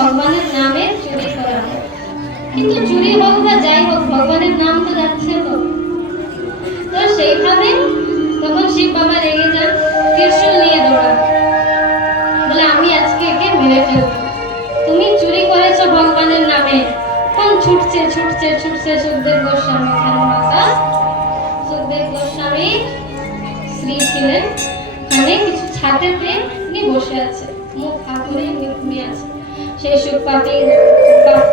ভগবানের নামে চুরি করা হয়। কিন্তু চুরি হোক বা যাই হোক, ভগবানের নাম তো যাচ্ছে। তো সেইভাবে তখন শিব বাবা রেগে যান, ত্রিশূল নিয়ে দৌড়ান, বলে আমি আজকে একে মেরে ফেলবো। তুমি চুরি করেছো ভগবানের নামে। কোন ছুটছে ছুটছে ছুটছে সুখদেব গোস্বামী। সুখদেব গোস্বামী শ্রী ছিলেন, ওখানে কিছু ছাদেতে উনি বসে আছে, মুখ হাতুড়ে ঘুমিয়ে আছে। সেই সুখ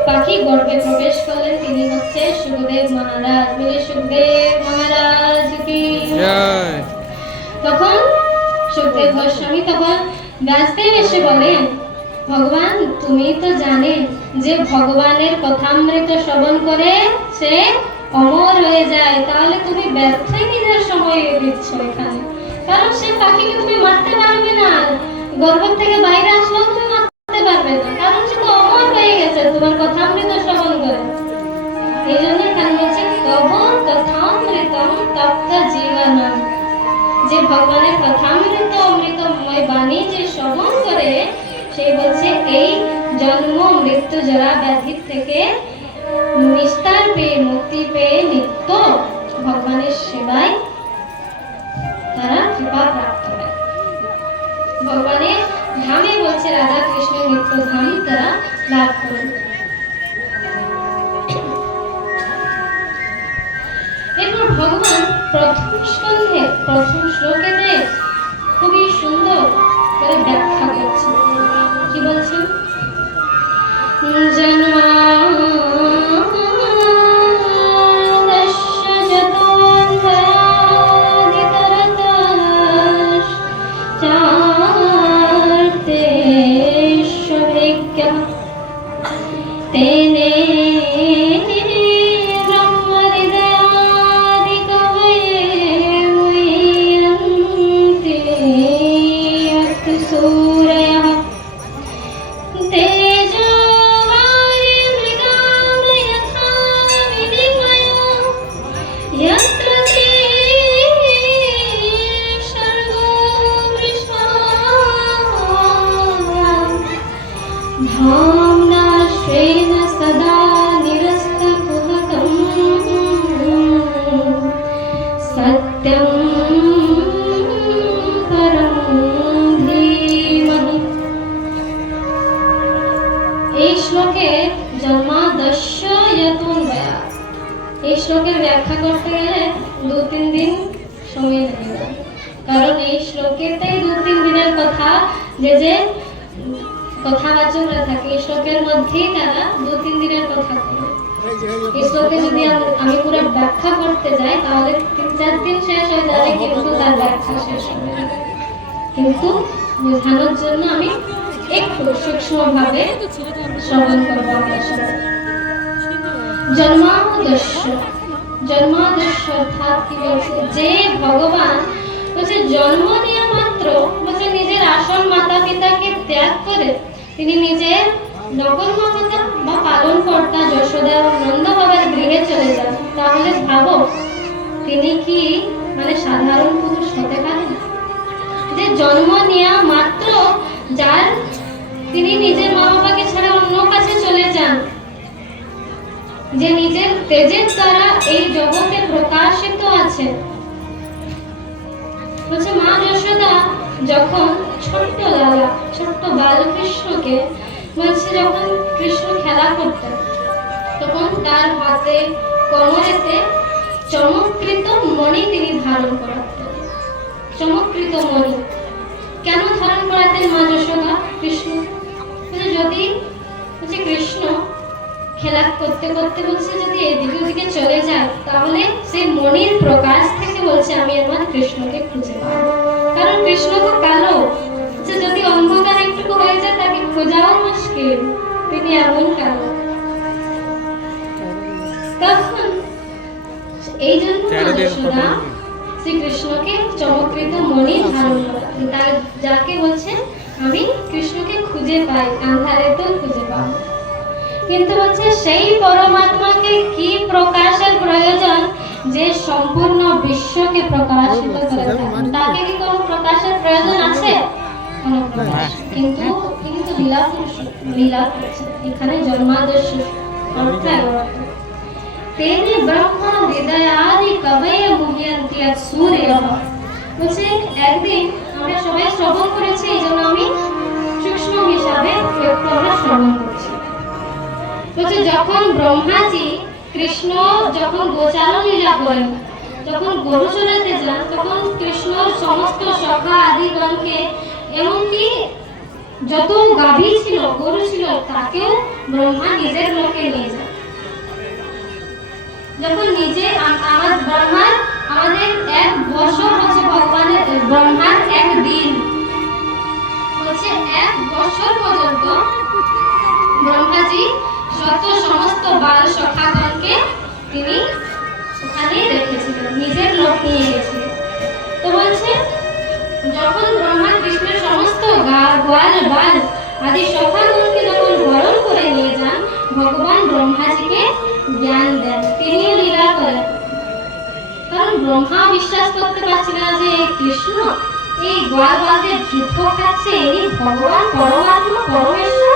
পাখি গর্ভে প্রবেশ করলেন, তিনি হচ্ছে সুখদেব মহারাজ। বলে সুখদেব মহারাজ কি জয়। তখন সুখদেব গোস্বামী তখন ব্যাসদেব এসে বলেন, ভগবান তুমি তো জানে যে ভগবানের কথামৃত শ্রবণ করে সে অমর হয়ে যায়, তাহলে তুমি ব্যর্থই নিজের সময় দিচ্ছ এখানে। কারণ সে পাখিকে তুমি মারতে পারবে না, গর্ভ থেকে বাইরে আসলেও তুমি মারতে পারবে না, কারণ সে তো অমর হয়ে গেছে তোমার কথামৃত শ্রবণ করে। এই জন্য এখানে বলছে তব কথামৃতম তপ্ত জীবনম, যে ভগবানের কথামৃত অমৃতময় বাণী যে শ্রবণ করে, সেই বলছে এই জন্ম মৃত্যু জরা ব্যাধির থেকে নিস্তার পেয়ে মুক্তি পেয়ে নিত্য ভগবানের সেবায় তারা কৃপা প্রাপ্ত হয়। ভগবানের ধামে বলছে রাধা কৃষ্ণের নিত্য ধাম তারা লাভ করবে। এরপর ভগবান প্রথম স্কন্ধে প্রথম শ্লোকেতে খুবই সুন্দর করে ব্যাখ্যা করছেন। কি বলছেন? জন্মাদ্যস্য যতোऽন্তরাদিতরতশ্চার্তেষ্বভিজ্ঞः তেনে এই শ্লোকের ব্যাখ্যা করতে গেলে 2-3 দিন সময় লাগবে, কারণ এই শ্লোকেতেই 2-3 দিনের কথা যে কথাবাচকরা থাকে, এই শ্লোকের মধ্যেই তারা 2-3 দিনের কথা বলে। এই শ্লোকে যদি আমি পুরো ব্যাখ্যা করতে যাই তাহলে 3-4 দিন শেষ হয়ে যাবে, কিন্তু তার ব্যাখ্যা শেষ হবে না। কিন্তু বোঝানোর জন্য আমি একটু সূক্ষ্মভাবে শ্রবণ করবো আপনার সাথে। জন্মাদ্যস্য অর্থাৎ কি বলছে, যে ভগবান বলছে জন্ম নেওয়া মাত্র বলছে নিজের আসল মাতা পিতাকে ত্যাগ করে তিনি নিজের নগর মমতা বা পালন কর্তা যশোদা ও নন্দ বাবার গৃহে চলে যান, তাহলে ভাবো তিনি কি মানে সাধারণ পুরুষ হতে পারেন? যে জন্ম নেওয়া মাত্র যার তিনি নিজের মা বাবাকে ছাড়া অন্য কাছে চলে যান, যে নিজের তেজের দ্বারা এই জগতে প্রকাশিত আছে। বলছে মা যশোদা যখন ছোট্ট লালা ছোট্ট বালকৃষ্ণকে বলছে যখন কৃষ্ণ খেলা করতেন, তখন তার হাতে কোমরেতে চমৎকৃত মণি তিনি ধারণ করাতেন। চমৎকৃত মণি কেন ধারণ করাতেন মা যশোদা কৃষ্ণ? যদি বলছে কৃষ্ণ খেলা করতে করতে বলছে যদি এদিকে ওদিকে চলে যায়, তাহলে সেই মণির প্রকাশ থেকে বলছে আমি আমার কৃষ্ণকে খুঁজে পাবো। কারণ কৃষ্ণ তো কালো, যদি অন্ধকার একটু হয়ে যায় তাকে খোঁজাও মুশকিল, তিনি এমন কালো। তখন এই জন্য শ্রীকৃষ্ণকে চমৎকৃত মণি ধারণ করাতেন, তার যাকে বলছে আমি কৃষ্ণকে খুঁজে পাই, আন্ধারে তো খুঁজে পাবো। কিন্তু হচ্ছে সেই পরমাত্মাকে কি প্রকাশের প্রয়োজন যে সম্পূর্ণ বিশ্বকে প্রকাশিত করে, তাকে কি কোনো প্রকাশের প্রয়োজন আছে? কিন্তু লীলা পুরুষোত্তম, লীলা করছেন। এখানে জন্মাদর্শ অর্থাৎ তেনে ব্রহ্ম হৃদয়াদি কবয়ে মুহ্যন্তি সূর্যঃ। বলছে একদিন আমরা সবাই শ্রবণ করেছি, এই জন্য আমি সূক্ষ্ম হিসাবে একটু আমরা শ্রবণ করছি। বলছে যখন ব্রহ্মাজি কৃষ্ণ যখন গোচারণ লীলা করেন, যখন গরু চড়াতে যান, তখন কৃষ্ণ সমস্ত সখা আদিগণকে, এমনকি যত গাভী ছিল, গরু ছিল, তাকেও ব্রহ্মা নিজের লোকে নিয়ে যান। যখন নিজে আমাদের 1 বছর হচ্ছে ভগবানের, ব্রহ্মার 1 দিন হচ্ছে 1 বছর পর্যন্ত ব্রহ্মাজি সমস্ত বাল সখাগণকে তিনি ওখানে রেখেছিলেন, নিজের লোক নিয়ে গেছিলেন। তো বলছে যখন ব্রহ্মা কৃষ্ণের সমস্ত গোয়াল বাল আদি সখাগণকে যখন বরণ করে নিয়ে যান, ভগবান ব্রহ্মাজিকে জ্ঞান দেন, তিনিও লীলা করেন। কারণ ব্রহ্মা বিশ্বাস করতে পারছিল না যে কৃষ্ণ এই গোয়াল বালদের যুদ্ধ খাচ্ছে, ইনি ভগবান পরমাত্মা পরমেশ্বর,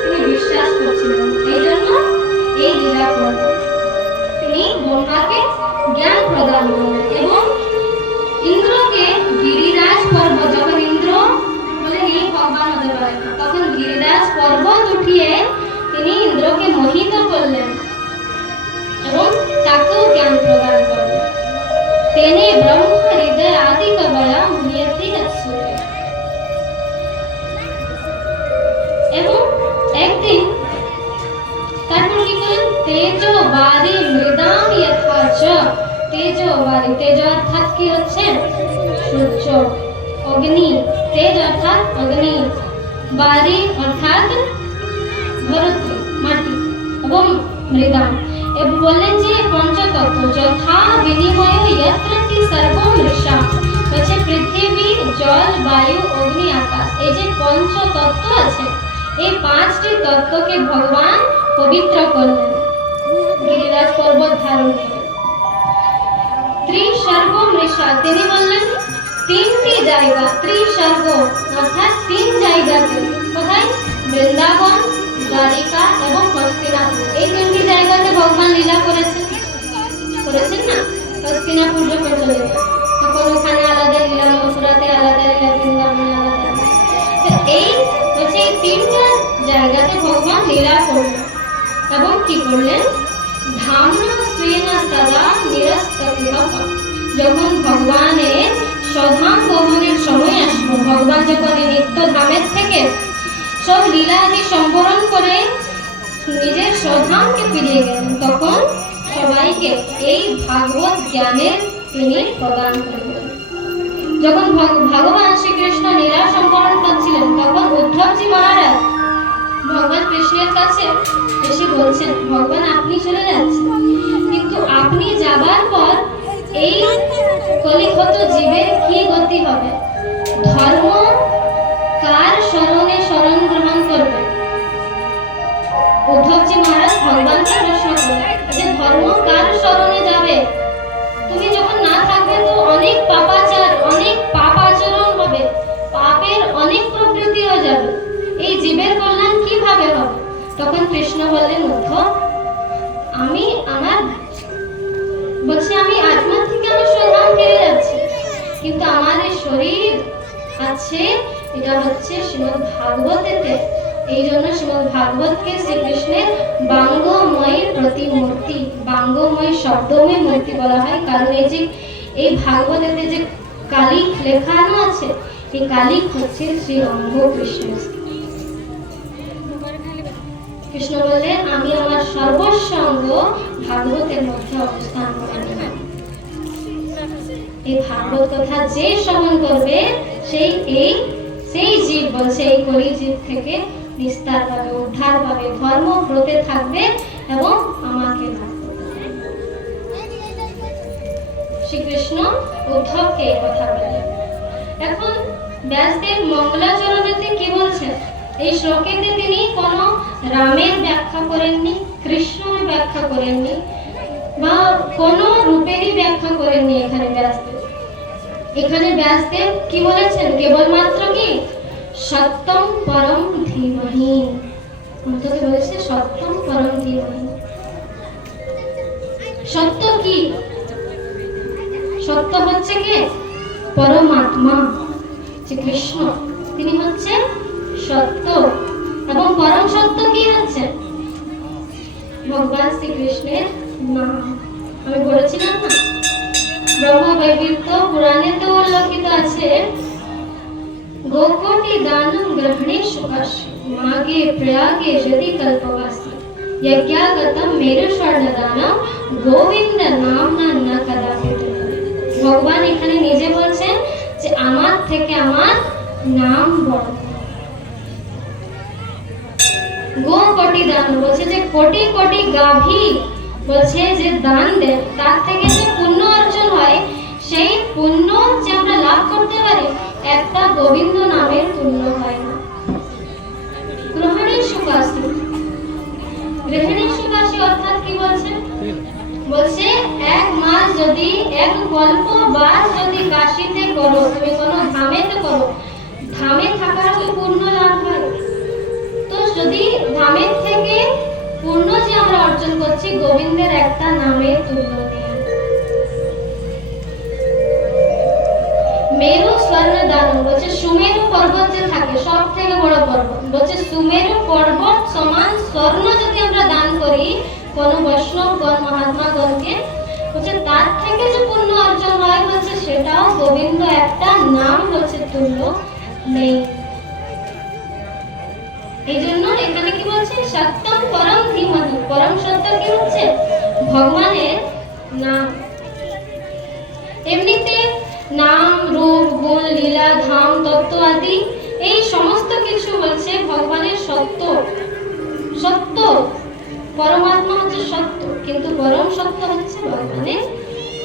তিনি বিশ্বাস করছিলেন। এই জন্য এই লীলা করলেন, তিনি ব্রহ্মাকে জ্ঞান প্রদান করলেন। এবং ইন্দ্রকে গিরিরাজ পর্বত, যখন ইন্দ্র বলে এই ভগবান হতে পারে না, তখন গিরিরাজ পর্বত উঠিয়ে তিনি ইন্দ্রকে মোহিত করলেন এবং তাকেও জ্ঞান প্রদান করলেন। তেনে ব্রহ্ম হৃদয় আদি কবয়া মুহ্যন্তি সূর্যঃ। এবং একদিন তারপর কি করলেন, তেজো বারি মৃদাম যথা চ। তেজো বারি, তেজ অর্থাৎ কি হচ্ছে সূর্য, অগ্নি, তেজ অর্থাৎ অগ্নি, বারি অর্থাৎ ধরত্রী মাটি, এবং মৃদাম। এবং বললেন যে পঞ্চতত্ত্ব যথা বিনিময় যত্রতি সর্বমৃষা, হচ্ছে পৃথিবী, জল, বায়ু, অগ্নি, আকাশ, এই যে পঞ্চতত্ত্ব আছে, এই 5টি তত্ত্বকে ভগবান পবিত্র করলেন গিরিরাজ পর্বত ধারণ করে। ত্রিসর্গমৃষা, তিনি বললেন 3টি জায়গা, ত্রিসর্গ অর্থাৎ 3 জায়গাতে, কোথায়? বৃন্দাবন, দ্বারিকা এবং হস্তিনাপুর, এই 3টি জায়গাতে ভগবান লীলা করেছেন না? হস্তিনাপুর যখন চলে যায় তখন ওখানে আলাদা লীলা, মথুরাতে আলাদা লীলা, বৃন্দাবনে আলাদা। এই হচ্ছে এই 3টা জায়গাতে ভগবান লীলা করলেন। এবং কি করলেন, ধামনা স্বেনা সদা নিরস্তকুহক। যখন ভগবানের স্বধাম গমনের সময় আসলো, ভগবান যখন নিত্য ধামের থেকে সব লীলা আদি সম্বরণ করে নিজের স্বধামকে ফিরিয়ে গেলেন, তখন সবাইকে এই ভাগবত জ্ঞানের তিনি প্রদান করলেন। যখন ভগবান শ্রীকৃষ্ণ লীলা সম্বরণ করছিলেন, তখন উদ্ধবজি মহারাজ ভগবান কৃষ্ণের কাছে এসে বলছেন, ভগবান আপনি চলে যাচ্ছেন, কিন্তু আপনি যাবার পর এই কলিগত জীবের কি গতি হবে? ধর্ম কার শরণে শরণ গ্রহণ করবে? উদ্ধবজি মহারাজ ভগবানকে প্রশ্ন করলেন যে ধর্ম কার শরণে যাবে? তুমি যখন না থাকবে তো অনেক পাপাচার, অনেক পাপ আচরণ হবে, পাপের অনেক প্রবৃত্তি হয়ে যাবে, এই জীবের কল্যাণ কিভাবে হবে? তখন কৃষ্ণ বললেন, উদ্ধব আমি আত্মা থেকে আমার স্বধাম ফিরে যাচ্ছি, কিন্তু আমার এই শরীর আছে, এটা হচ্ছে শ্রীমদ্ ভাগবতেতে। এই জন্য শ্রীমদ্ ভাগবতকে শ্রীকৃষ্ণের বাঙ্গময় প্রতিমূর্তি, বাঙ্গময় শব্দময় মূর্তি বলা হয়। কারণ এই ভাগবতেতে যে কালিক লেখানো আছে, এই কালিক হচ্ছে শ্রী অঙ্গ কৃষ্ণ। কৃষ্ণ বললেন, আমি আমার সর্বস্ব অঙ্গ ভাগবতের মধ্যে অবস্থান করে নিলাম। এই ভাগবত কথা যে শ্রবণ করবে সেই জীব, বলছে এই কলি জীব থেকে নিস্তার পাবে, উদ্ধার পাবে, ধর্ম ব্রতে থাকবে এবং আমাকে ডাকবে। শ্রীকৃষ্ণ উদ্ধবকে এই কথা বললেন। এখন ব্যাসদেব মঙ্গলাচরণেতে কি বলছেন? এই শ্লোকেতে তিনি কোনো রামের ব্যাখ্যা করেননি, কৃষ্ণের ব্যাখ্যা করেননি, বা কোনো রূপেরই ব্যাখ্যা করেননি। এখানে ব্যাসদেব কি বলেছেন? কেবলমাত্র কি সত্যম পরম ধীমহি, অন্তকে বলেছে সত্যম পরম ধীমহি। সত্য কি? সত্য হচ্ছে কে? পরমাত্মা যে কৃষ্ণ, তিনি হচ্ছে সত্য। এবং পরম সত্য কি হচ্ছে? ভগবান শ্রীকৃষ্ণের নাম। আমি বলেছিলাম না, ব্রহ্ম বৈবর্ত পুরাণেতে উল্লেখিত আছে, গোকোটি দানম গ্রহণেষু কাশী মাগে প্রয়াগে যদি কল্পবাসী যজ্ঞাগতম মেরু স্বর্ণদানম গোবিন্দ নামনা ন কদাপি। ভগবান এখানে নিজে বলছেন যে আমার থেকে আমার নাম বড়। গো কোটি দান বলছে যে কোটি কোটি গাভী বলছে যে দান দেন, তার থেকে যে পুণ্য অর্জন হয়, সেই পুণ্য যে আমরা লাভ করতে পারি একটা গোবিন্দ নামের তুল্য হয় না। গ্রহণেষু কাশী, গ্রহণেষু কাশী অর্থাৎ কি বলছে? বলছে এক মাস যদি, এক কল্প বার যদি কাশীতে করো, তুমি কোনো ধামেতে করো, ধামে থাকার ওই পুণ্য লাভ হয়। তো যদি ধামের থেকে পুণ্য যে আমরা অর্জন করছি গোবিন্দের একটা নামের তুল্য নেই। মেরু স্বর্ণ দান বলছে সুমেরু পর্বত যে থাকে সব থেকে বড় পর্বত, বলছে সুমেরু পর্বত সমান স্বর্ণ যদি আমরা দান করি কোন বৈষ্ণবগণ মহাত্মাগণকে, বলছে তার থেকে যে পুণ্য অর্জন হয় বলছে সেটাও গোবিন্দ একটা নাম বলছে তুল্য নেই। এই জন্য এখানে কি বলছে? সত্যম পরম ধীমহি। পরম সত্য কি হচ্ছে? ভগবানের নাম। এমনিতে নাম, রূপ, গুণ, লীলা, ধাম, তত্ত্ব আদি এই সমস্ত কিছু বলছে ভগবানের সত্য। সত্য পরমাত্মা হচ্ছে সত্য, কিন্তু পরম সত্য হচ্ছে ভগবানের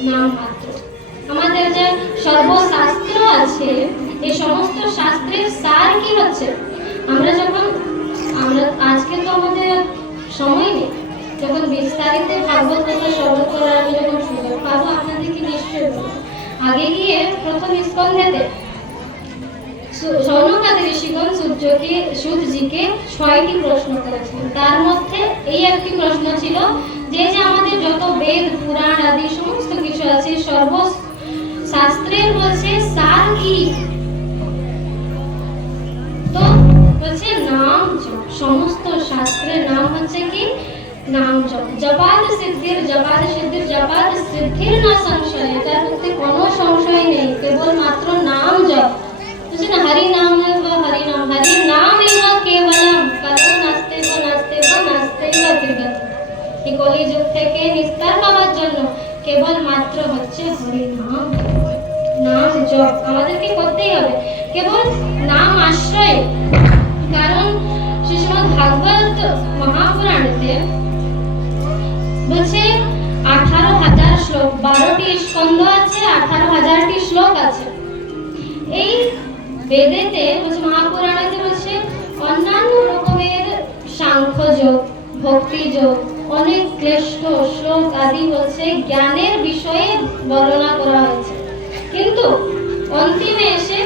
নাম মাত্র। আমাদের যে সর্বশাস্ত্র আছে, এই সমস্ত শাস্ত্রের সার কি হচ্ছে? আমরা আজকে তো আমাদের সময় নেই, যখন বিস্তারিত ভাগবত কথা শ্রবণ করার আমি যখন সুযোগ পাবো আপনাদেরকে নিশ্চয়ই বলবো। আগে গিয়ে প্রথম স্কন্ধেতে সৌনকাদি ঋষিগণ সূতজিকে 6টি প্রশ্ন করেছিলেন। তার মধ্যে এই একটি প্রশ্ন ছিল যে আমাদের যত বেদ পুরাণ আদি সমস্ত কিছু আছে সর্ব শাস্ত্রের বলছে সার কি? তো বলছে নাম জপ। সমস্ত শাস্ত্রের নাম হচ্ছে কি? নাম জপ। জপাদ সিদ্ধির না সংশয়, এটার মধ্যে কোনো সংশয় নেই, কেবল মাত্র নাম জপ। বুঝছেন না, হরি নাম হরি নাম, হরি নাম কেবলম কালো নাস্তেব তীর্থ। এই কলিযুগ থেকে নিস্তার পাওয়ার জন্য কেবল মাত্র হচ্ছে হরি নাম, নাম জপ আমাদেরকে করতেই হবে, কেবল নাম আশ্রয়। কারণ শ্রীমদ্ ভাগবত মহাপুরাণেতে বলছে 18,000 শ্লোক, 12টি স্কন্ধ আছে, 18,000টি শ্লোক আছে। এই বেদেতে বলছে, মহাপুরাণেতে বলছে অন্যান্য রকমের সাংখ্য যোগ, ভক্তি যোগ, অনেক ক্লিষ্ট শ্লোক আদি বলছে জ্ঞানের বিষয়ে বর্ণনা করা হয়েছে। কিন্তু অন্তিমে এসে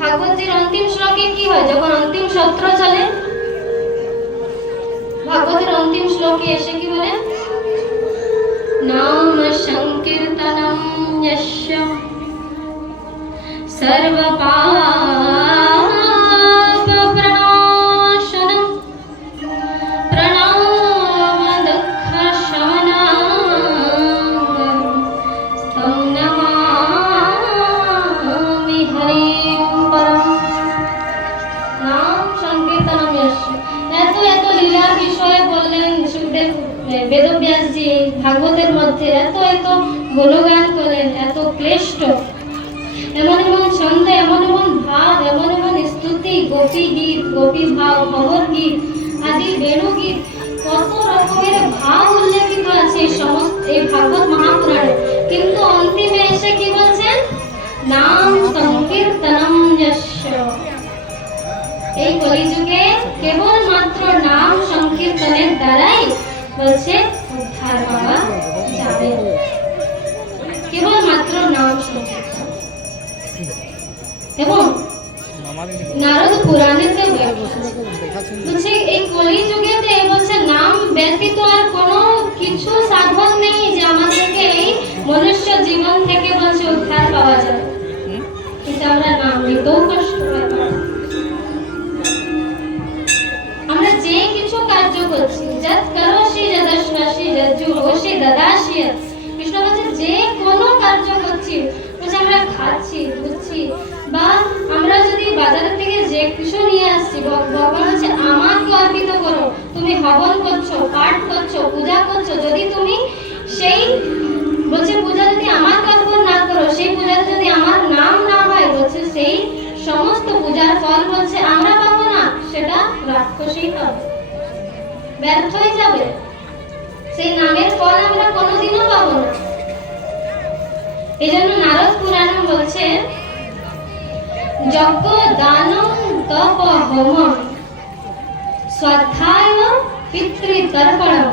ভাগবতের অন্তিম শ্লোকে কি হয়? যখন অন্তিম সত্র চলে, ভাগবতের অন্তিম শ্লোকে এসে কি বলে? নাম সংকীর্তনম যস্য সর্ব পাপ প্রণাশনম প্রণাম দুঃখ শমনম স্তং নমামি হরিম পরম। নাম সংকীর্তনম যস্য, এত লীলার বিষয়ে বললেন সুখদেব বেদব্যাসজি ভাগবতের মধ্যে, এত গুণগান করেন, এত ক্লিষ্ট, এমন ছন্দ, এমন ভাব, এমন স্তুতি, গোপী গীত, গোপী ভাব, খবর গীত আদি বেণু গীত, কত রকমের ভাব উল্লেখিত আছে এই ভাগবত মহাপুরাণে। কিন্তু অন্তিমে এসে কি বলছেন? নাম সংকীর্তনম যস্য। এই কলিযুগে কেবল মাত্র নাম সংকীর্তনের দ্বারাই বলছে উদ্ধার পাওয়া যাবে, কেবল মাত্র নাম সংকীর্তন। এবং নারদ পুরাণেতে বলছে বলছে এই কলি যুগেতে বলছে নাম ব্যতীত আর কোনো কিছু সাধন নেই যে আমাদেরকে এই মনুষ্য জীবন থেকে বলছে উদ্ধার পাওয়া যাবে। কিন্তু আমরা নাম নিতেও কষ্ট ব্যাপার। আমরা যে কিছু কার্য করছি, যৎ করোষি যদশ্নাসি যজ্জুষি দদাসি, কৃষ্ণ বলছে যে কোনো কার্য করছি, বলছে আমরা খাচ্ছি ধুচ্ছি বা আমরা যদি বাজার থেকে যে কিছু নিয়ে আসছি, ভগবান হচ্ছে আমাকে অর্পিত করো। তুমি হবন করছো, পাঠ করছো, পূজা করছো, যদি তুমি সেই বলছে পূজা যদি আমাকে অর্পণ না করো, সেই পূজাতে যদি আমার নাম না হয়, বলছে সেই সমস্ত পূজার ফল বলছে আমরা পাবো না, সেটা রাক্ষসই পাবে, ব্যর্থ হয়ে যাবে। সেই নামের ফল আমরা কোনোদিনও পাবো না। এই জন্য নারদ পুরাণ বলছে যজ্ঞ দানম তপ হোমম স্বাধ্যায় পিতৃতর্পণম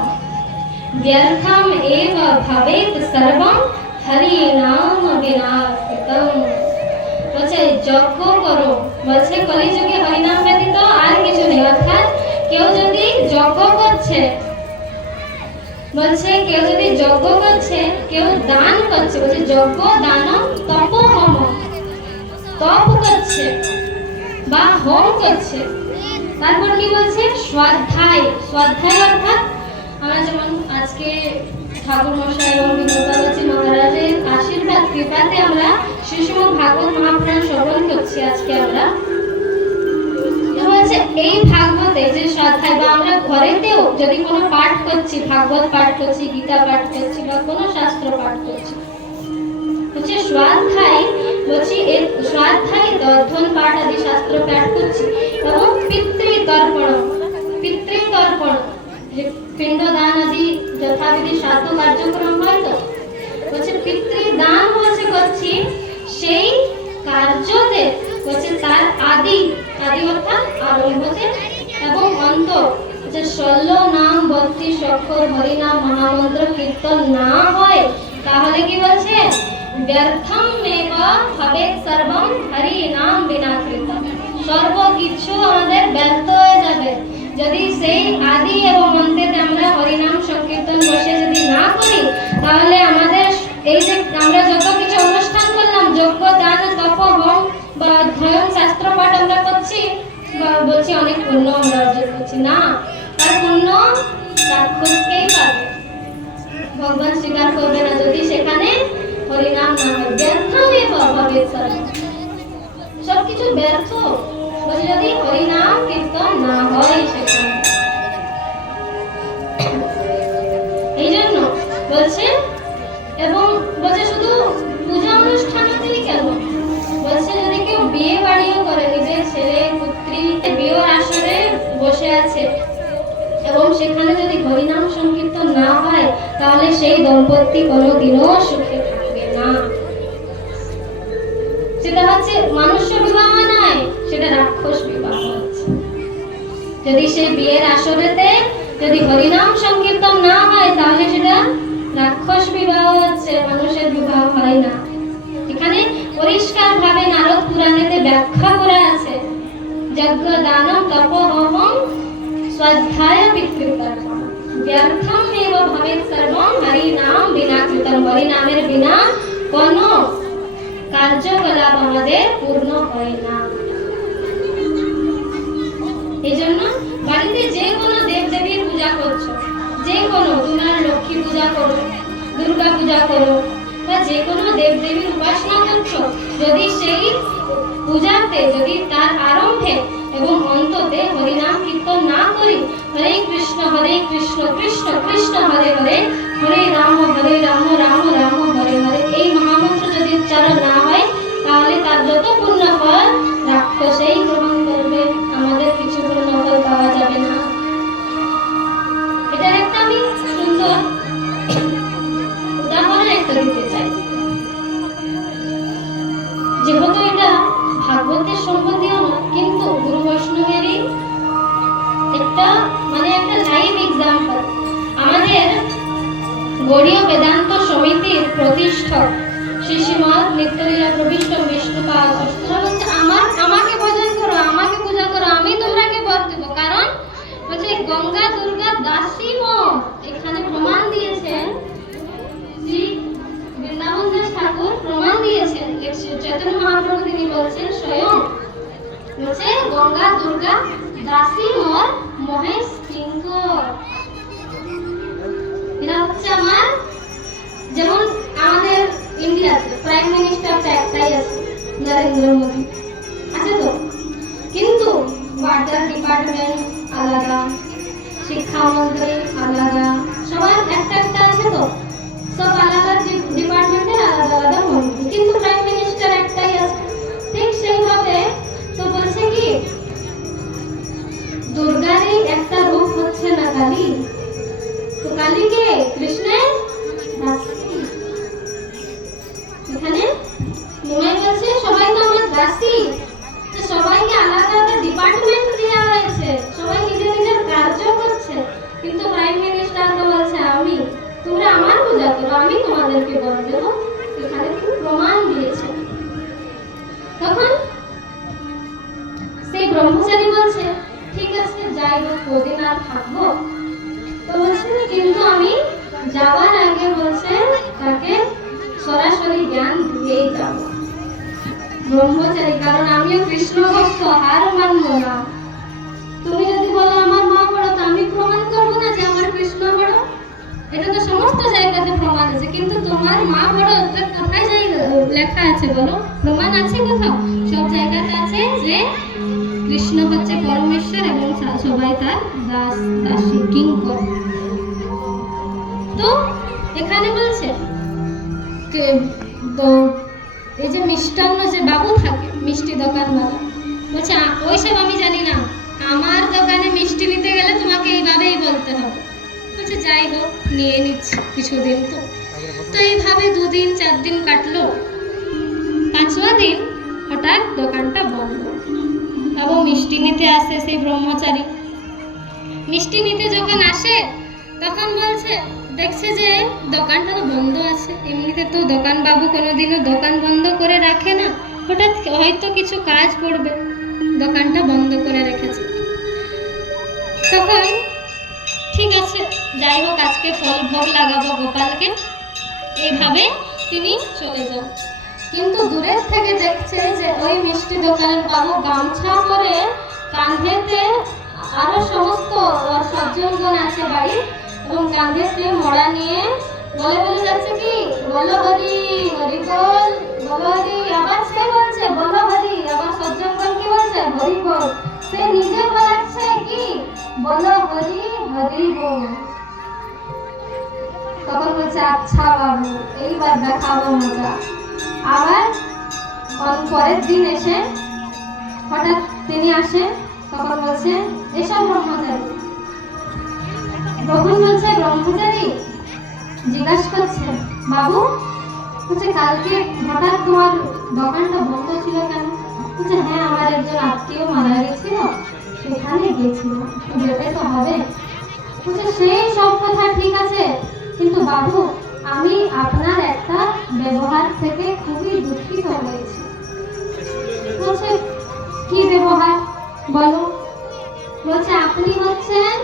ব্যর্থম এব ভবেত সর্বম হরি নাম বিনা কৃতম। বলছে যজ্ঞ করো, বলছে কলিযুগে হরিনাম ব্যতীত আর কিছু নেই। অর্থাৎ কেউ যদি যজ্ঞ করছে, বলছে কেউ যদি যজ্ঞ করছে, কেউ দান করছে, বলছে যজ্ঞ দান তপ হোম, তপ করছে বা হোম করছে। তারপর কি বলছে স্বাধ্যায়, স্বাধ্যায় অর্থাৎ আমরা যেমন আজকে ঠাকুর মশাই এবং বিনোদাবাজি মহারাজের আশীর্বাদ কৃপাতে আমরা শ্রীশ্রীমদ্ ভাগবত মহাপুরাণ শ্রবণ করছি। আজকে আমরা বলছে এই ভাগবতে যে স্বাধ্যায় বা আমরা ঘরেতেও যদি কোনো পাঠ করছি, ভাগবত পাঠ করছি, গীতা পাঠ করছি বা কোনো শাস্ত্র পাঠ করছি, হচ্ছে স্বাধ্যায়, বলছি এর স্বাধ্যায় দর্শন পাঠ আদি শাস্ত্র পাঠ করছি এবং পিতৃতর্পণ, পিতৃতর্পণ যে পিণ্ডদান আদি যথাবিধি শ্রাদ্ধ কার্যক্রম হয়, তো বলছে পিতৃদান বলছে করছি, সেই কার্যতে বলছে তার আদি, আদি অর্থাৎ আরম্ভতে এবং অন্ত, যে 16 নাম 32 অক্ষর হরিনাম মহামন্ত্র কীর্তন না হয়, তাহলে কি বলছে ব্যর্থম এব ভবেৎ সর্বম হরি নাম বিনা কৃতম। সর্বকিছু আমাদের ব্যর্থ হয়ে যাবে যদি সেই আদি এবং অন্তেতে আমরা হরিনাম সংকীর্তন বসে যদি না করি। তাহলে আমাদের এই যে আমরা যত কিছু অনুষ্ঠান করলাম, যজ্ঞ দান তপ হোম বা অধ্যয়ন শাস্ত্র পাঠ আমরা করছি বা বলছি অনেক পুণ্য আমরা অর্জন করছি, না, তার পুণ্য রাক্ষসকেই পাবে, ভগবান স্বীকার করবে না যদি সেখানে হরিনাম না হয়। ব্যর্থমে ভবেৎ সর্বম, সবকিছু ব্যর্থ বলছে যদি হরিনাম কীর্তন না হয় সেখানে। এই জন্য বলছে, এবং বলছে শুধু পূজা অনুষ্ঠানেই কেন, বলছে যদি কেউ বিয়ে বাড়িও করে, নিজের ছেলে পুত্রী বিয়ের আসরে বসে আছে এবং সেখানে যদি হরিনাম সংকীর্তন না হয়, তাহলে সেই দম্পতি কোনোদিনও সুখে থাকবে না। সেটা হচ্ছে মনুষ্য বিবাহ নয়, সেটা রাক্ষস বিবাহ হচ্ছে। যদি সেই বিয়ের আসরেতে যদি হরিনাম সংকীর্তন না হয়, তাহলে সেটা রাক্ষস বিবাহ হচ্ছে, মানুষের বিবাহ হয় না। এখানে পরিষ্কার ভাবে নারদ পুরাণেতে ব্যাখ্যা করা আছে, যজ্ঞ দানম তপ হোম স্বাধ্যায় পিতৃতর্পণ ব্যর্থম এব ভবেৎ সর্বম হরি নাম বিনা কৃতম। হরি নামের বিনা কোনো কার্যকলাপ আমাদের পূর্ণ হয় না। এই জন্য বাড়িতে যে কোনো দেব দেবীর পূজা করছো, যে কোনো তোমার লক্ষ্মী পূজা করো, দুর্গা পূজা করো বা যে কোনো দেব দেবীর উপাসনা করছো, যদি সেই পূজাতে যদি তার আরম্ভে এবং অন্ততে হরিনাম কীর্তন না করি, হরে কৃষ্ণ কৃষ্ণ কৃষ্ণ হরে হরে, হরে রাম রাম রাম হরে হরে, এই মহামন্ত্র যদি উচ্চারণ না হয়, তাহলে তার যত পুণ্য ফল রাক্ষসেই গ্রহণ করবে, আমাদের কিছু পুণ্য ফল পাওয়া যাবে না। এটার একটা আমি সুন্দর উদাহরণ একটা দিতে চাই। যেহেতু এটা ভাগবতের সম্বন্ধীয় না, কিন্তু গুরু বৈষ্ণবেরই একটা একটা লাইভ এক্সাম্পল। আমাদের গৌড়ীয় বেদান্ত সমিতির প্রতিষ্ঠাক শ্রী শ্রীমৎ নিত্যলীলা প্রবিষ্ট বিষ্ণুপাদ আমাকে ভজন করো, আমাকে পূজা করো, আমি তোমরাকে বর দেব। কারণ চৈতন্য মহাপ্রভু তিনি বলছেন স্বয়ং, বলছে গঙ্গা দুর্গা দাসী মোর মহেশ কিঙ্কর। এরা হচ্ছে আমার, যেমন আমাদের ইন্ডিয়াতে প্রাইম মিনিস্টারটা একটাই আছে, নরেন্দ্র মোদী আছে তো, কিন্তু ওয়াটার ডিপার্টমেন্ট আলাদা, শিক্ষামন্ত্রী আলাদা, সবার একটা একটা আছে তো, সব আলাদা ডিপার্টমেন্টের আলাদা আলাদা মন্ত্রী, কিন্তু প্রাইম মিনিস্টার একটাই আছে। ঠিক সেইভাবে তো বলছে কি দুর্গারই একটা রূপ হচ্ছে না কালী, তো কালীকে কৃষ্ণের দাসী। এখানে নিমাই বলছে সবাই তো আমার দাসী, তো সবাইকে আলাদা আলাদা ডিপার্টমেন্ট দেওয়া হয়েছে, সবাই নিজের নিজের কার্য করছে, কিন্তু প্রাইম মিনিস্টার তো বলছে আমি, তোমরা আমার পূজা করো, আমি তোমাদেরকে বল দেবো। এখানে তিনি প্রমাণ দিয়েছে। তখন সেই ব্রহ্মচারী বলছে ঠিক আছে যাই হোক, কদিন আর থাকবো, তো বলছে কিন্তু আমি যাওয়ার আগে বলছে তাকে সরাসরি জ্ঞান দিয়েই যাব ব্রহ্মচারী, কারণ আমিও কৃষ্ণ ভক্ত, হার মানবো না। তুমি যদি বলো আমার মা বড়, তো আমি প্রমাণ করবো না যে আমার কৃষ্ণ বড়, এটা তো সমস্ত জায়গাতে প্রমাণ আছে, কিন্তু তোমার মা বড় কোথায় লেখা আছে বলো, প্রমাণ আছে কোথাও? সব জায়গাতে আছে যে কৃষ্ণ হচ্ছে পরমেশ্বর এবং সবাই তার দাস দাসী কিঙ্কর। তো এখানে বলছে তো এই যে মিষ্টান্ন যে বাবু থাকে, মিষ্টি দোকানওয়ালা, বলছে ওইসব আমি জানি না, আমার দোকানে মিষ্টি নিতে গেলে তোমাকে এইভাবেই বলতে হবে। বলছে যাই হোক নিয়ে নিচ্ছি কিছুদিন। তো এইভাবে 2 দিন 4 দিন কাটলো, 5ওয়া দিন হঠাৎ দোকানটা বন্ধ, এবং মিষ্টি নিতে আসে সেই ব্রহ্মচারী। মিষ্টি নিতে যখন আসে তখন বলছে দেখছে যে দোকানটা তো বন্ধ আছে, এমনিতে তো দোকান বাবু কোনোদিনও দোকান বন্ধ করে রাখে না, হঠাৎ হয়তো কিছু কাজ পড়বে, দোকানটা বন্ধ করে রেখেছে। তখন ঠিক আছে যাই হোক আজকে ফল ভোগ লাগাবো গোপালকে, এইভাবে তিনি চলে যান। কিন্তু দূরের থেকে দেখছে যে ওই মিষ্টি দোকানের বাবু গামছা পরে, কাঁধেতে আরো সমস্ত সজ্জনগণ আছে বাড়ি, এবং কাঁধেতে মোড়া নিয়ে বলে বলে যাচ্ছে কি বলো হরি হরি বল, বলো হরি, আবার সে বলছে বলো হরি, আবার সজ্জনগণ কি বলছে হরি বল, সে নিজে বলাচ্ছে কি বলো হরি হরি বল। তখন বলছে আচ্ছা বাবু এইবার দেখাবো মজা। আবার পরের দিন এসে হঠাৎ তিনি আসে, তখন বলছে এসব ব্রহ্মচারী, তখন বলছে ব্রহ্মচারী জিজ্ঞাসা করছে বাবু, বলছে কালকে হঠাৎ তোমার দোকানটা বন্ধ ছিল কেন? বলছে হ্যাঁ আমার একজন আত্মীয় মারা গেছিল, সেখানে গেছিলাম, যেতে তো হবে। বলছে সেই সব কথা ঠিক আছে, কিন্তু বাবু আমি আপনার একটা ব্যবহার থেকে খুবই দুঃখিত হয়েছি। বলছে কি ব্যবহার বলো? বলছে আপনি হচ্ছেন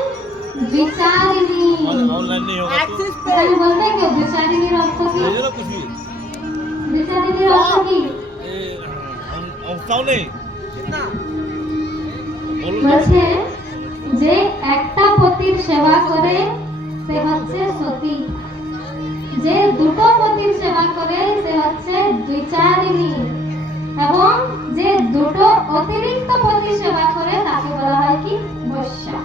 দ্বিচারিণী। তাহলে বলবে কেউ দ্বিচারিণীর অর্থ কি? দ্বিচারিণীর অর্থ কি? বলছে যে একটা পতির সেবা করে সে হচ্ছে সতী, যে দুটো পতির সেবা করে সে হচ্ছে দ্বিচারিণী, এবং যে দুটো অতিরিক্ত পতির সেবা করে তাকে বলা হয় কি বৈশ্যা।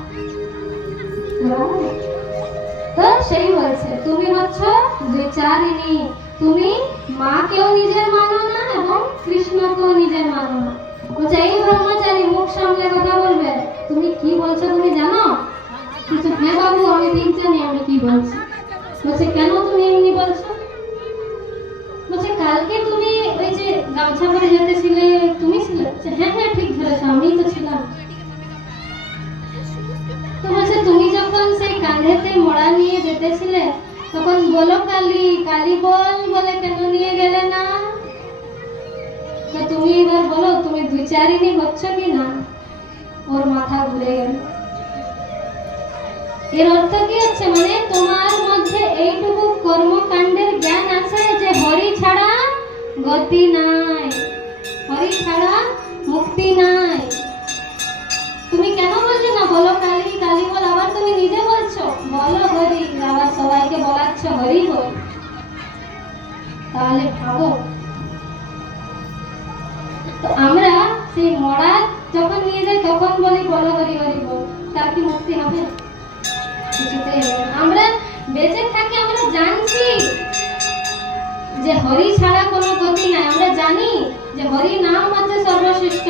তো সেই বলছে তুমি হচ্ছ দ্বিচারিণী, তুমি মাকেও নিজের মানো না এবং কৃষ্ণকেও নিজের মানো না। বলছে এই ব্রহ্মচারী মুখ সামলে কথা বলবে, তুমি কি বলছো তুমি জানো? বলছে হ্যাঁ বাবু আমি ঠিক জানি আমি কি বলছি। বলছে কেন তুমি এমনি বলছো? বলছে কালকে তুমি ওই যে গামছা পরে যেতেছিলে তুমি ছিলে? হ্যাঁ হ্যাঁ ঠিক ধরেছো আমিই তো ছিলাম। তো বলছে তুমি যখন সেই কাঁধেতে মোড়া নিয়ে যেতেছিলে তখন বলো কালী কালী বল বলে কেন নিয়ে গেলে না? তো তুমি এবার বলো তুমি দ্বিচারিণী হচ্ছ কি না? ওর মাথা ঘুরে গেল। এর অর্থ কি হচ্ছে, মানে তোমার মধ্যে এইটুকু কর্মকাণ্ডের জ্ঞান আছে যে হরি ছাড়া গতি নাই, হরি ছাড়া মুক্তি নাই। তুমি কেন বলছো না বলো কালী কালী বল, আবার তুমি নিজে বলছো বলো হরি, আবার সবাইকে বলাচ্ছ হরি বল। তাহলে ভাবো, তো আমরা সেই মরা যখন নিয়ে যাই তখন বলি বলো হরি হরি বল, তার কি মুক্তি হবে? কিছুতেই হবে না। আমরা বেঁচে থাকি, আমরা জানছি যে হরি ছাড়া কোনো গতি নাই। আমরা জানি যে হরি নাম হচ্ছে সর্বশ্রেষ্ঠ।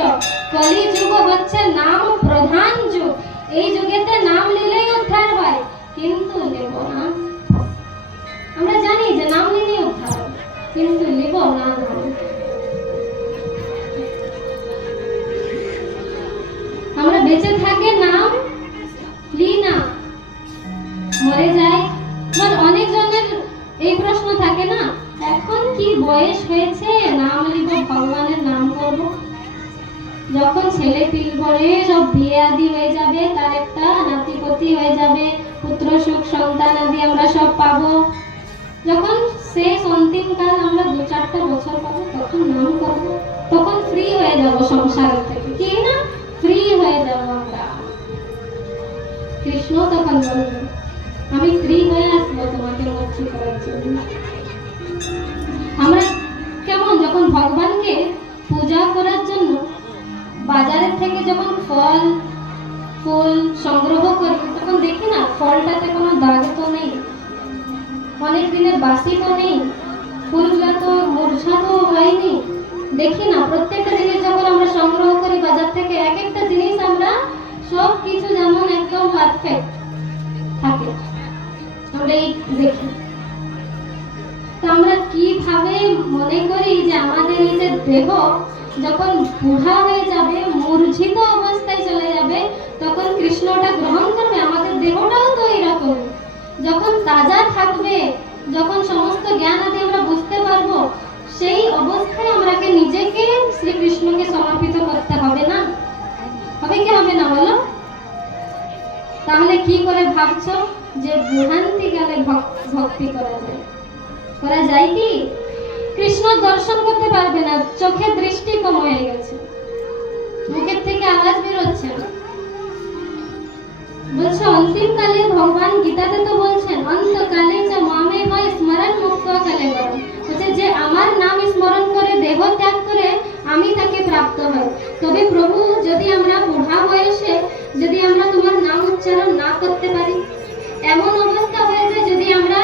কলি যুগ হচ্ছে নাম প্রধান যুগ। এই যুগেতে নাম নিলেই উদ্ধার হয়, কিন্তু নেব না। আমরা জানি যে নাম নিলেই উদ্ধার হয়, কিন্তু নেব না। আমরা বেঁচে থাকি নাম লি না, মরে যায়। অনেক জনের এই প্রশ্ন থাকে না, এখন কি বয়স হয়েছে নাম লিব, ভগবানের নাম করব? যখন ছেলে পিল করে সব বিয়ে আদি হয়ে যাবে, তার একটা নাতিপতি হয়ে যাবে, পুত্র সুখ সন্তান আদি আমরা সব পাবো, যখন শেষ অন্তিম কাল আমরা 2-4টা বছর পাবো, তখন নাম করব, তখন ফ্রি হয়ে যাব সংসার থেকে, কি না ফ্রি হয়ে যাব আমরা। কৃষ্ণ তখন বলবে আমি ফ্রি হয়ে আসবো তোমাকে মুক্তি করার জন্য। আমরা কেমন যখন ভগবানকে পূজা করার জন্য বাজারের থেকে যখন ফল ফুল সংগ্রহ করি, তখন দেখি না ফলটাতে কোনো দাগ তো নেই, অনেক দিনের বাসি তো নেই, ফুলগুলো তো মূর্ছা তো হয়নি। দেখি না প্রত্যেকটা জিনিস যখন আমরা সংগ্রহ করি বাজার থেকে, এক একটা জিনিস আমরা সব কিছু যেমন একদম পারফেক্ট থাকে, আমরা এই দেখি। তো আমরা কিভাবে মনে করি যে আমাদের এই যে দেহ যখন বুড়া হয়ে যাবে, মূর্ছিত অবস্থায় চলে যাবে, তখন কৃষ্ণটা গ্রহণ করবে? আমাদের দেহটাও তো এরকম, যখন তাজা থাকবে, যখন সমস্ত জ্ঞান আদি আমরা বুঝতে পারবো, সেই অবস্থায় আমাকে নিজেকে শ্রীকৃষ্ণকে সমর্পিত করতে হবে না? হবে কি হবে না বলো? তাহলে কি করে ভাবছো যে বুড়ান্তিকালে ভক্তি করা যায়? করা যায় কি? কৃষ্ণ দর্শন করতে পারবে না, চোখের দৃষ্টি কম হয়ে গেছে, মুখের থেকে আওয়াজ বেরোচ্ছে না। বলছে অন্তিম কালে, ভগবান গীতাতে তো বলছেন অন্তকালে যে মামে হয় স্মরণ মুক্ত কালে বরং, বলছে যে আমার নাম স্মরণ করে দেহ ত্যাগ করে আমি তাকে প্রাপ্ত হই। তবে প্রভু যদি আমরা বুড়া বয়সে যদি আমরা তোমার নাম উচ্চারণ না করতে পারি, এমন অবস্থা হয়ে যায় যদি আমরা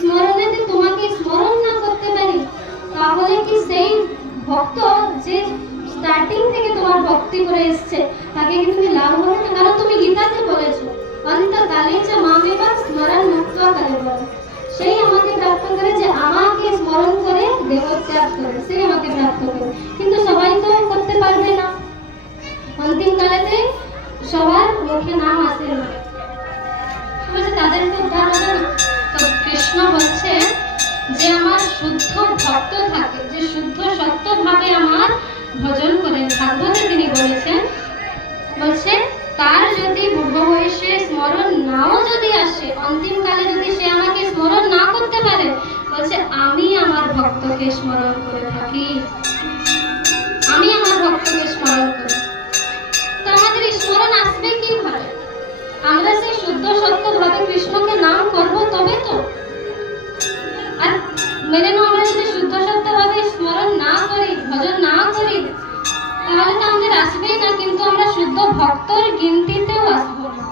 স্মরণেতে তোমাকে স্মরণ না করতে পারি, তাহলে কি সেই ভক্ত যে স্টার্টিং থেকে তোমার ভক্তি করে এসেছে তাকে কি তুমি লাভ হবে না? কারণ তুমি গীতাতে বলেছো অন্তকালে যে মামেবা স্মরণ মুক্ত কালে বরং, সেই আমাকে প্রাপ্ত করে যে আমাকে স্মরণ করে দেহত্যাগ করে, সেই আমাকে প্রাপ্ত করে। কিন্তু সবাই তো করতে পারবে না, অন্তিম কালেতে সবার মুখে নাম আসে না, তাদেরকে উদ্ধার হবে না। তো কৃষ্ণ বলছে যে আমার শুদ্ধ ভক্ত থাকে, যে শুদ্ধ সত্যভাবে আমার ভজন করে, ভাগবতে তিনি বলেছেন, বলছে তার যদি বুড়ো বয়সে স্মরণ নাও যদি আসে, অন্তিম কালে যদি সে আমাকে স্মরণ না করতে পারে, বলছে আমি আমার ভক্তকে স্মরণ করে থাকি, আমি আমার ভক্তকে স্মরণ করি। তো আমাদের স্মরণ আসবে কিভাবে? আমরা সেই শুদ্ধ সত্যভাবে কৃষ্ণকে নাম করবো তবে তো। আর মেনে নাও আমরা যদি শুদ্ধ সত্যভাবে স্মরণ না করি, ভজন না করি, তাহলে তো আমাদের আসবেই না, কিন্তু আমরা শুদ্ধ ভক্তর গিনতিতেও আসবো না।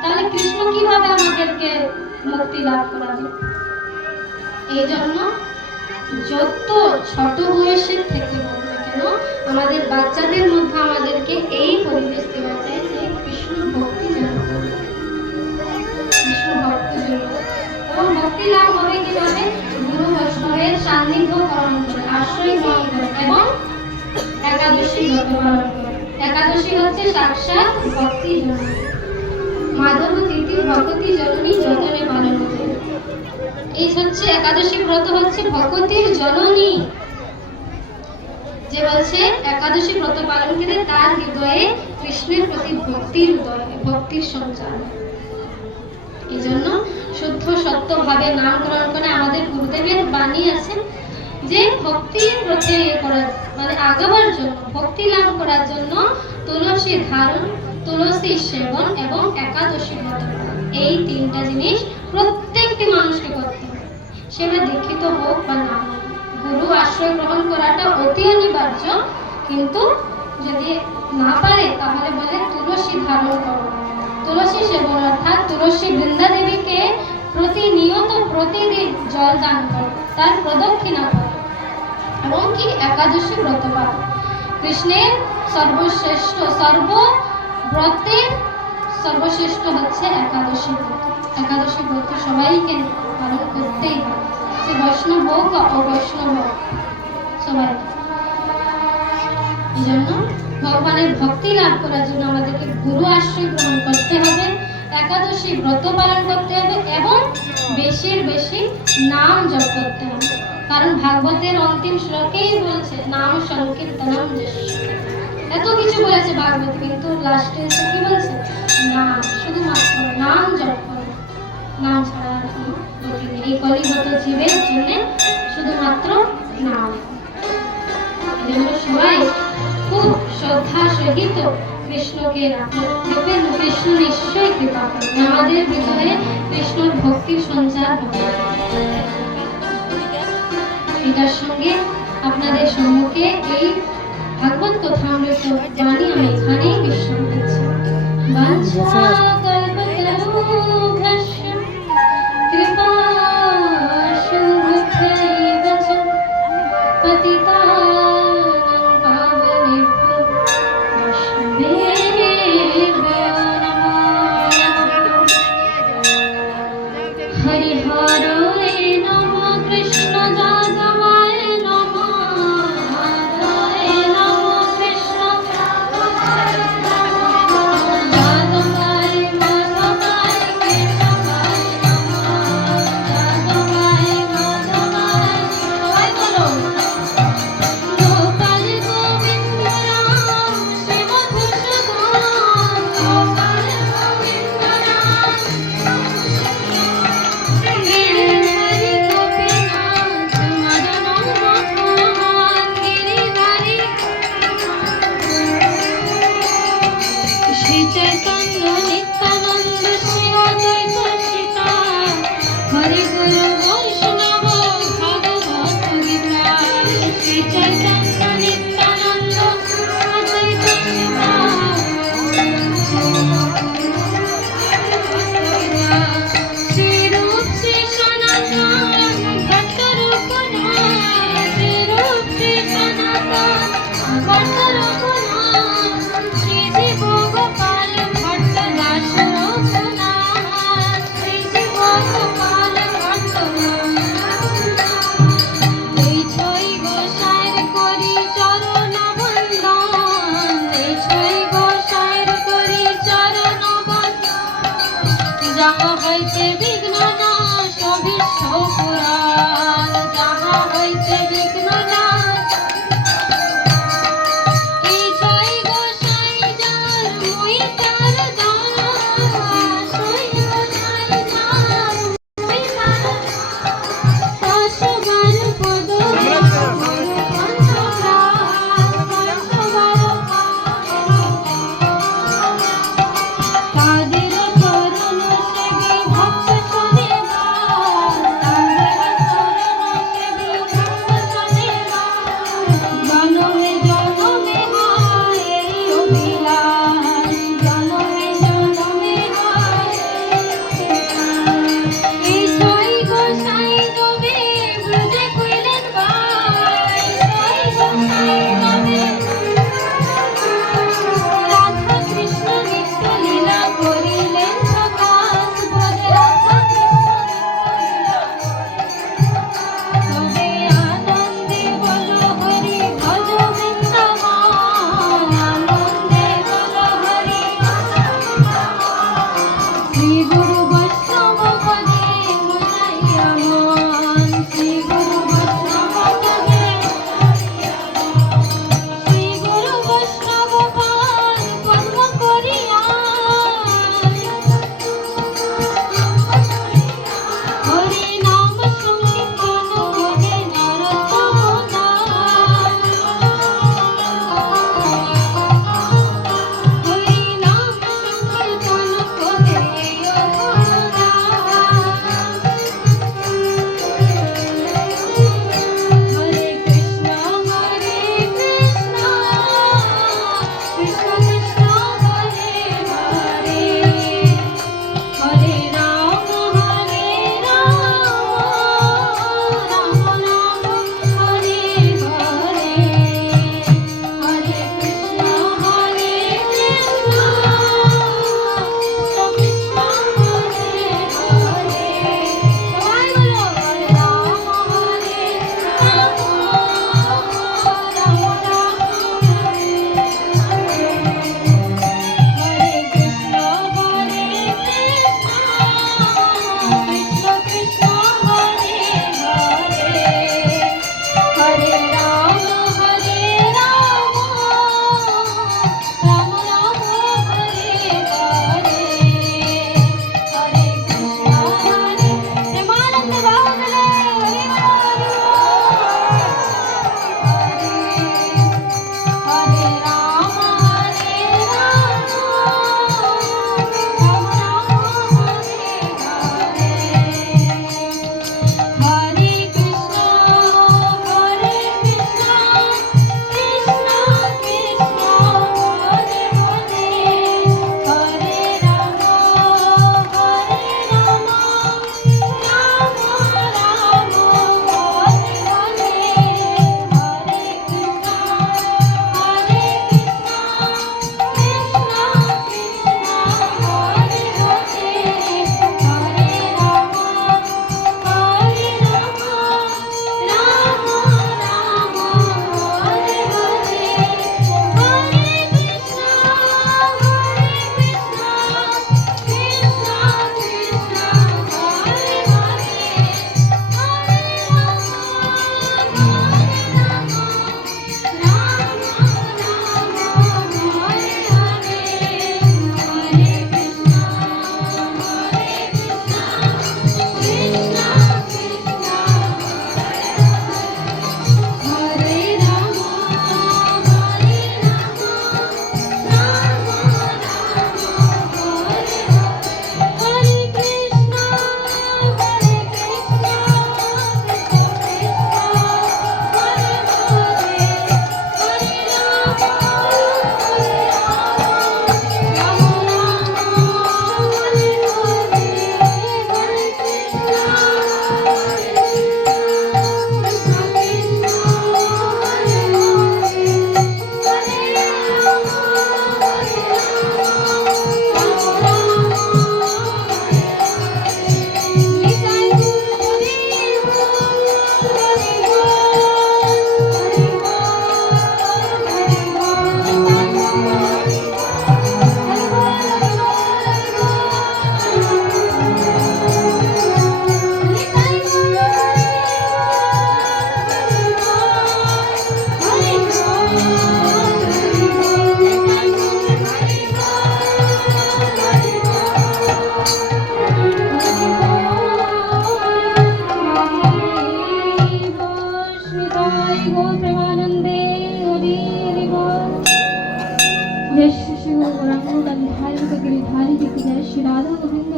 তাহলে কৃষ্ণ কিভাবে আমাদেরকে মুক্তি লাভ করাবে? এই জন্য যত ছোট বয়সের থেকে হোক না কেন, আমাদের বাচ্চাদের মধ্যে আমাদেরকে এই পরিবেশ দেওয়া যায় যে কৃষ্ণ ভক্তি যেন করবে, কৃষ্ণ ভক্ত যেন। এবং ভক্তি লাভ হবে কিভাবে? গুরু বৈষ্ণবের সান্নিধ্য পালন করে, আশ্রয় গ্রহণ করে এবং একাদশী ব্রত পালন করে। একাদশী হচ্ছে সাক্ষাৎ ভক্তি জননী, মাধব তিথি ভক্তি জননী যতনে পালন করে। এই হচ্ছে একাদশী ব্রত, হচ্ছে ভক্তির জননী। যে বলছে একাদশী ব্রত পালন করে তার হৃদয়ে কৃষ্ণের প্রতি ভক্তির উদয়, ভক্তির সঞ্চার। এই জন্য শুদ্ধ সত্যভাবে নামকরণ করে আমাদের গুরুদেবের বাণী আছে যে ভক্তির প্রতি করা, মানে আগাবার জন্য, ভক্তি লাভ করার জন্য তুলসী ধারণ, তুলসী সেবন এবং একাদশী ব্রত পালন, এই তিনটা জিনিস প্রত্যেকটি মানুষকে করতে হবে। সেটা দীক্ষিত হোক বা না হোক, গুরু আশ্রয় গ্রহণ করাটা অতি অনিবার্য। কিন্তু যদি না পারে তাহলে বলে তুলসী ধারণ করো, তুলসী সেবন অর্থাৎ তুলসী বৃন্দা দেবীকে প্রতিনিয়ত প্রতিদিন জল দান করো, তার প্রদক্ষিণা করো এবং কি একাদশী ব্রত পালন। কৃষ্ণের সর্বশ্রেষ্ঠ সর্বব্রতের সর্বশ্রেষ্ঠ হচ্ছে একাদশী ব্রত। একাদশী ব্রত সবাইকে পালন করতেই হবে, সে বৈষ্ণব হোক বা অবৈষ্ণব হোক, সবাই। এই জন্য ভগবানের ভক্তি লাভ করার জন্য আমাদেরকে গুরু আশ্রয় গ্রহণ করতে হবে, একাদশী ব্রত পালন করতে হবে এবং বেশির বেশি নাম জপ করতে হবে। কারণ ভাগবতের অন্তিম শ্লোকেই বলছে নাম সংকীর্তনম যশ। এত কিছু বলেছে ভাগবত, কিন্তু লাস্টে এসে কি বলছে? নাম, শুধুমাত্র নাম জপ করো, নাম ছাড়া আর কোনো গতি নেই। এই কলিগত জীবের জন্য শুধুমাত্র নাম। এই জন্য সবাই খুব শ্রদ্ধা সহিত কৃষ্ণকে দেখবেন, কৃষ্ণ নিশ্চয়ই কৃপা করবেন, আমাদের হৃদয়ে কৃষ্ণর ভক্তির সঞ্চার হবে। এটার সঙ্গে আপনাদের সম্মুখে এই ভাগবত কথামৃত বাণী আমি এখানেই বিশ্রাম দিচ্ছি।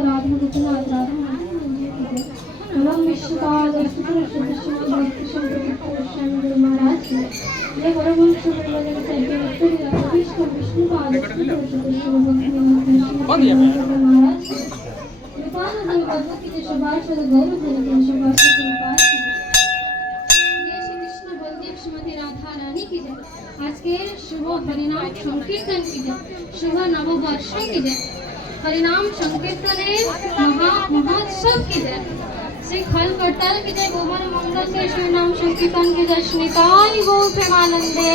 राधा गोपीनाथ राधा नमः विष्णुपाद गुरु महाराज ये परमहंस परिवार के विष्णु विष्णुपाद महाराज कृपानंद भगवती के शबाश और गौरव के शबाश ये श्री कृष्ण बलदेव श्रीमती राधा रानी की जय। आज के शुभ हरिनाम संकीर्तन की जय, शुभ नववर्ष की जय, हरिनाम संकीर्तन महोत्सव की जय, श्री खल करताल की जय, गोबर मंगल के शिव नाम संकीर्तन की जय, श्री निताई गौ प्रेमानंदे।